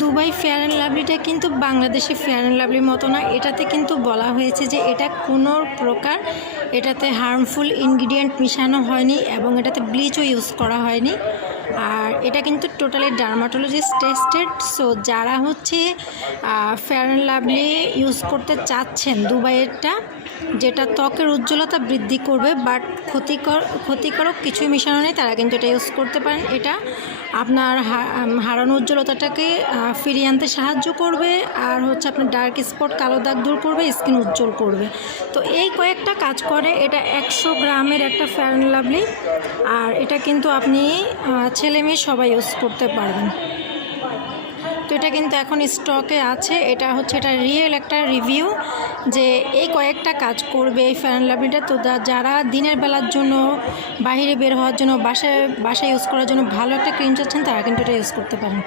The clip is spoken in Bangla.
দুবাই ফেয়ার অ্যান্ড লাভলিটা কিন্তু বাংলাদেশে ফেয়ার অ্যান্ড লাভলির মতো না। এটাতে কিন্তু বলা হয়েছে যে এটা কোনো প্রকার এটাতে হার্মফুল ইনগ্রিডিয়েন্ট মিশানো হয়নি এবং এটাতে ব্লিচও ইউজ করা হয়নি। আর এটা কিন্তু টোটালি ডার্মাটোলজিস্ট টেস্টেড। সো যারা হচ্ছে ফেয়ার অ্যান্ড লাভলি ইউজ করতে চাচ্ছেন দুবাইয়েরটা, যেটা ত্বকের উজ্জ্বলতা বৃদ্ধি করবে বাট ক্ষতিকারক কিছুই মিশানো নেই, তারা কিন্তু এটা ইউজ করতে পারেন। এটা আপনার হারানো উজ্জ্বলতাটাকে ফিরিয়ে আনতে সাহায্য করবে, আর হচ্ছে আপনার ডার্ক স্পট কালো দাগ দূর করবে, স্কিন উজ্জ্বল করবে। তো এই কয়েকটা কাজ করে। এটা 100 গ্রামের একটা ফেয়ার অ্যান্ড লাভলি, আর এটা কিন্তু আপনি ছেলে মেয়ে সবাই ইউজ করতে পারবেন। তো এটা কিন্তু এখন স্টকে আছে। এটা হচ্ছে এটা রিয়েল একটা রিভিউ যে এই কয়েকটা কাজ করবে এই ফেয়ার অ্যান্ড লাভলিটা। তো যারা দিনের বেলার জন্য বাইরে বের হওয়ার জন্য বাসায় ইউজ করার জন্য ভালো একটা ক্রিম চাচ্ছেন, তারা কিন্তু এটা ইউজ করতে পারেন।